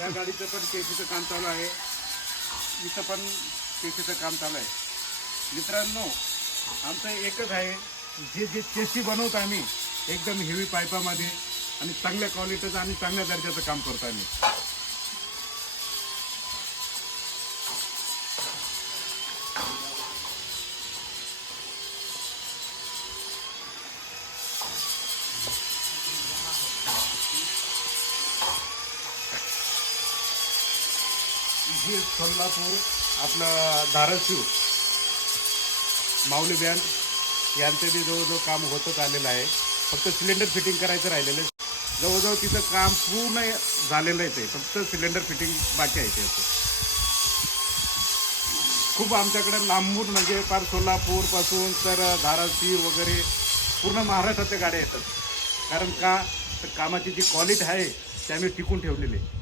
या गाडीचं पण केसीचं काम चालू आहे, इथं पण केसीचं काम चालू आहे. मित्रांनो, आमचं एकच आहे, जे जे चेसी बनवतो आम्ही एकदम हेवी पाईपामध्ये आणि चांगल्या क्वालिटीचं आणि चांगल्या दर्जाचं काम करतो आम्ही. हे सोलापूर आपलं धाराशिव माऊली बँड यांचं बी जवळजवळ काम होतच आलेलं आहे. फक्त सिलेंडर फिटिंग करायचं राहिलेलं आहे. जवळजवळ तिथं काम पूर्ण झालेलं आहे, ते फक्त सिलेंडर फिटिंग बाकी आहे त्याचं. खूप आमच्याकडे लांबून म्हणजे फार सोलापूरपासून तर धाराशिव वगैरे पूर्ण महाराष्ट्राच्या गाड्या येतात. कारण का तर कामाची जी क्वालिटी आहे ती आम्ही टिकून ठेवलेली आहे.